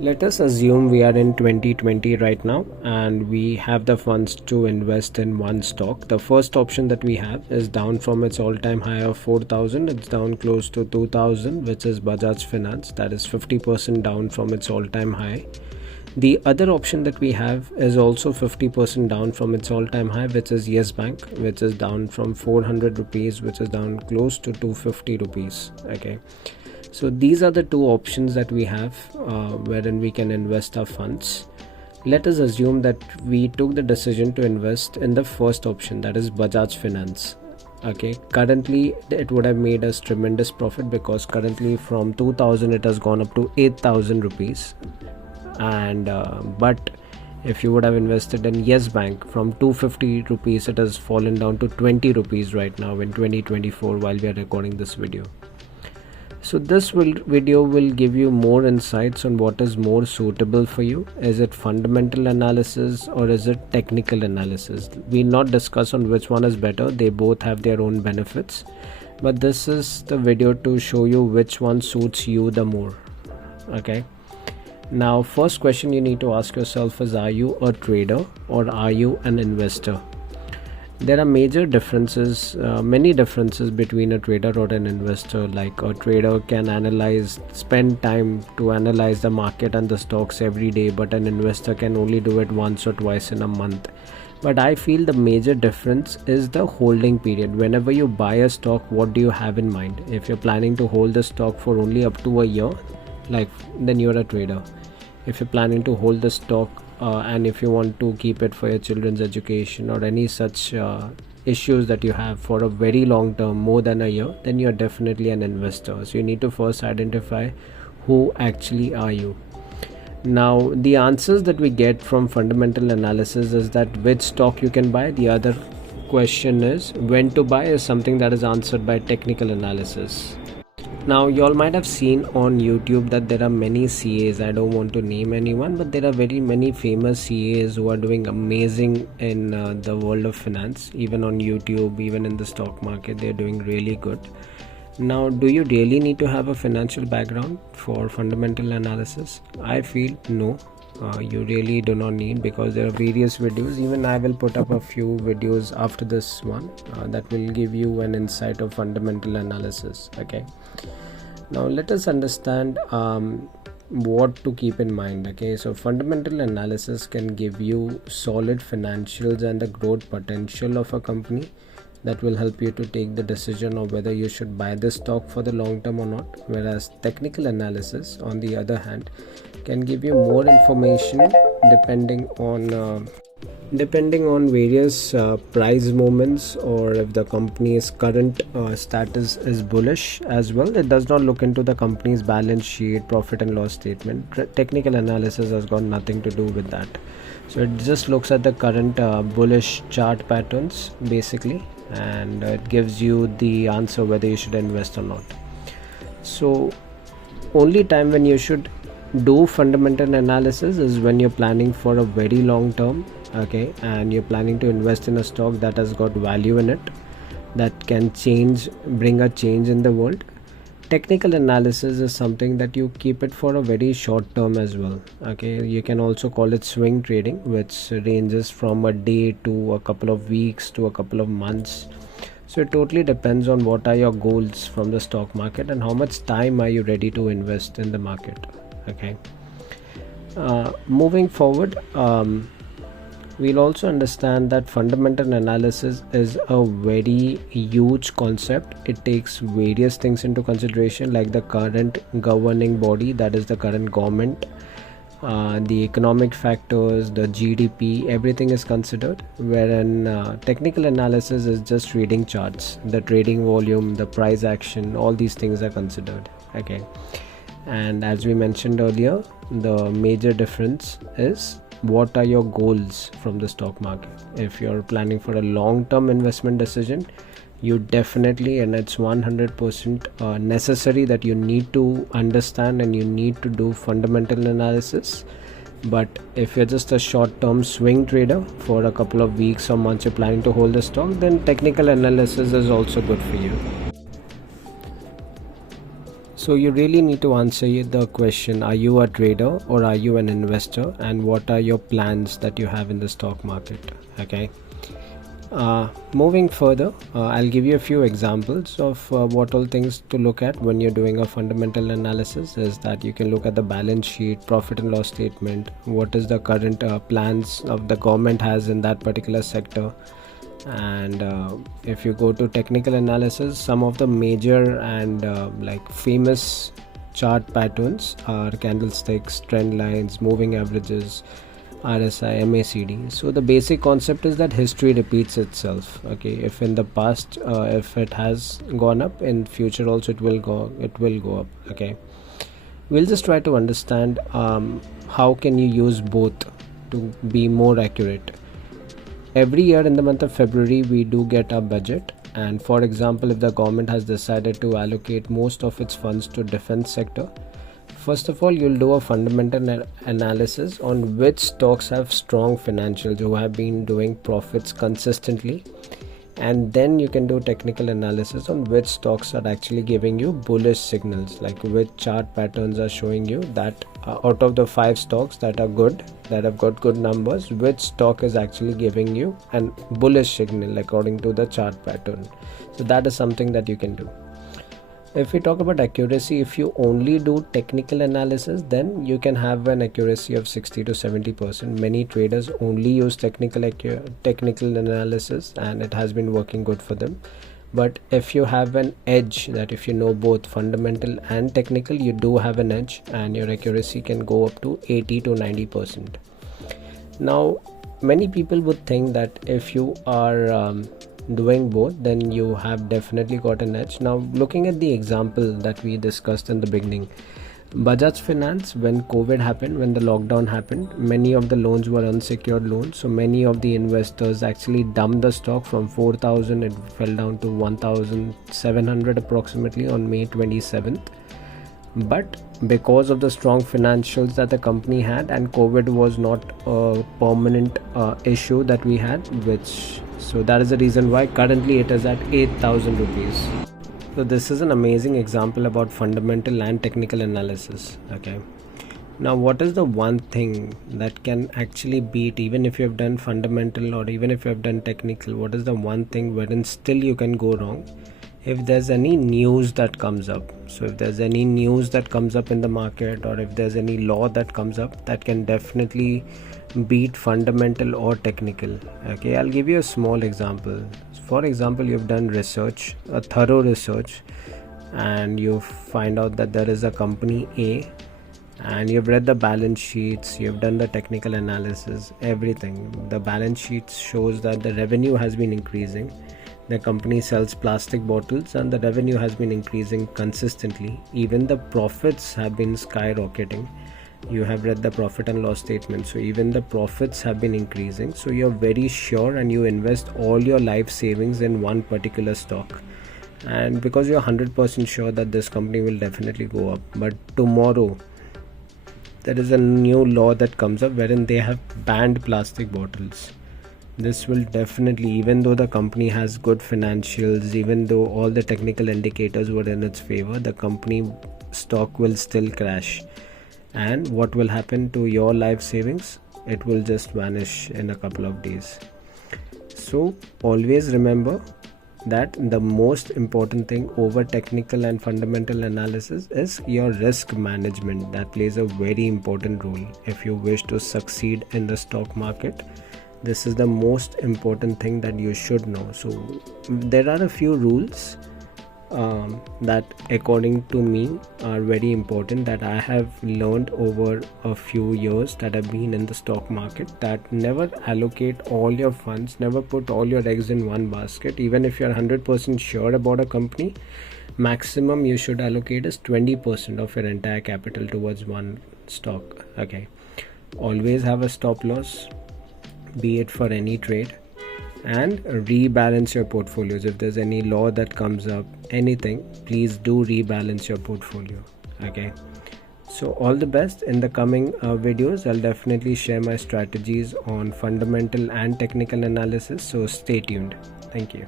Let us assume we are in 2020 right now and we have the funds to invest in one stock. The first option that we have is down from its all-time high of 4,000. It's down close to 2,000, which is Bajaj Finance. That is 50% down from its all-time high. The other option that we have is also 50% down from its all-time high, which is Yes Bank, which is down from 400 rupees, which is down close to 250 rupees. Okay. So these are the two options that we have wherein we can invest our funds. Let us assume that we took the decision to invest in the first option, that is Bajaj Finance. Okay, currently it would have made us tremendous profit because currently from 2000 it has gone up to 8,000 rupees. And but if you would have invested in Yes Bank, from 250 rupees it has fallen down to 20 rupees right now in 2024 while we are recording this video. So this video will give you more insights on what is more suitable for you. Is it fundamental analysis or is it technical analysis? We'll not discuss on which one is better. They both have their own benefits. But this is the video to show you which one suits you the more. Okay. Now, first question you need to ask yourself is, are you a trader or are you an investor? There are major differences, many differences between a trader or an investor. Like a trader can spend time to analyze the market and the stocks every day, but an investor can only do it once or twice in a month. But I feel the major difference is the holding period. Whenever you buy a stock, what do you have in mind? If you're planning to hold the stock for only up to a year, then you're a trader. If you're planning to hold the stock and if you want to keep it for your children's education or any such issues that you have for a very long term, more than a year, then you're definitely an investor. So you need to first identify who actually are you. Now, the answers that we get from fundamental analysis is that which stock you can buy. The other question is when to buy is something that is answered by technical analysis. Now, you all might have seen on YouTube that there are many CAs. I don't want to name anyone, but there are very many famous CAs who are doing amazing in the world of finance. Even on YouTube, even in the stock market, they're doing really good. Now, do you really need to have a financial background for fundamental analysis? I feel no. You really do not need, because there are various videos. Even I will put up a few videos after this one that will give you an insight of fundamental analysis. Okay, now let us understand what to keep in mind. Okay, so fundamental analysis can give you solid financials and the growth potential of a company. That will help you to take the decision of whether you should buy this stock for the long term or not. Whereas technical analysis, on the other hand, can give you more information depending on various price movements, or if the company's current status is bullish as well. It does not look into the company's balance sheet, profit and loss statement. Technical analysis has got nothing to do with that. So it just looks at the current bullish chart patterns basically, and it gives you the answer whether you should invest or not. So only time when you should do fundamental analysis is when you're planning for a very long term, okay, and you're planning to invest in a stock that has got value in it, that can bring a change in the world. Technical analysis is something that you keep it for a very short term as well. Okay, you can also call it swing trading, which ranges from a day to a couple of weeks to a couple of months. So it totally depends on what are your goals from the stock market and how much time are you ready to invest in the market. Okay, moving forward, we'll also understand that fundamental analysis is a very huge concept. It takes various things into consideration, like the current governing body, that is the current government, the economic factors, the GDP, everything is considered. Wherein technical analysis is just reading charts, the trading volume, the price action, all these things are considered. Okay, and as we mentioned earlier, the major difference is what are your goals from the stock market. If you're planning for a long-term investment decision, you definitely, and it's 100% necessary that you need to understand and you need to do fundamental analysis. But if you're just a short-term swing trader for a couple of weeks or months, you're planning to hold the stock, then technical analysis is also good for you. So you really need to answer the question, are you a trader or are you an investor, and what are your plans that you have in the stock market? Okay. Moving further, I'll give you a few examples of what all things to look at when you're doing a fundamental analysis. Is that you can look at the balance sheet, profit and loss statement, what is the current plans of the government has in that particular sector. And if you go to technical analysis, some of the major and like famous chart patterns are candlesticks, trend lines, moving averages, RSI, MACD. So the basic concept is that history repeats itself. Okay, if in the past if it has gone up, in future also it will go up. Okay, we'll just try to understand how can you use both to be more accurate. Every year in the month of February we do get our budget, and for example, if the government has decided to allocate most of its funds to defense sector, first of all you'll do a fundamental analysis on which stocks have strong financials, who have been doing profits consistently, and then you can do technical analysis on which stocks are actually giving you bullish signals, like which chart patterns are showing you that out of the 5 stocks that are good, that have got good numbers, which stock is actually giving you a bullish signal according to the chart pattern. So that is something that you can do. If we talk about accuracy, if you only do technical analysis, then you can have an accuracy of 60 to 70%. Many traders only use technical analysis, and it has been working good for them. But if you have an edge, that if you know both fundamental and technical, you do have an edge, and your accuracy can go up to 80 to 90%. Now, many people would think that if you are doing both, then you have definitely got an edge. Now, looking at the example that we discussed in the beginning, Bajaj Finance, when COVID happened, when the lockdown happened, many of the loans were unsecured loans. So many of the investors actually dumped the stock from 4,000, it fell down to 1,700 approximately on May 27th. But because of the strong financials that the company had, and COVID was not a permanent issue that we had, so that is the reason why currently it is at 8,000 rupees. So this is an amazing example about fundamental and technical analysis. Okay, now what is the one thing that can actually beat, even if you have done fundamental or even if you have done technical, what is the one thing wherein still you can go wrong? If there's any news that comes up, so if there's any news that comes up in the market, or if there's any law that comes up, that can definitely beat fundamental or technical. Okay, I'll give you a small example. For example, you've done research, a thorough research, and you find out that there is a company A, and you've read the balance sheets, you've done the technical analysis, everything. The balance sheet shows that the revenue has been increasing. The company sells plastic bottles and the revenue has been increasing consistently. Even the profits have been skyrocketing. You have read the profit and loss statement, so even the profits have been increasing. So you're very sure, and you invest all your life savings in one particular stock, and because you're 100% sure that this company will definitely go up. But tomorrow there is a new law that comes up wherein they have banned plastic bottles. This will definitely, even though the company has good financials, even though all the technical indicators were in its favor, the company stock will still crash. And what will happen to your life savings? It will just vanish in a couple of days. So always remember that the most important thing over technical and fundamental analysis is your risk management. That plays a very important role if you wish to succeed in the stock market. This is the most important thing that you should know. So there are a few rules that according to me are very important, that I have learned over a few years that I've been in the stock market, that never allocate all your funds, never put all your eggs in one basket. Even if you're 100% sure about a company, maximum you should allocate is 20% of your entire capital towards one stock. Okay, always have a stop loss, be it for any trade, and rebalance your portfolios. If there's any law that comes up, anything, please do rebalance your portfolio. Okay, so all the best. In the coming videos, I'll definitely share my strategies on fundamental and technical analysis, so stay tuned. Thank you.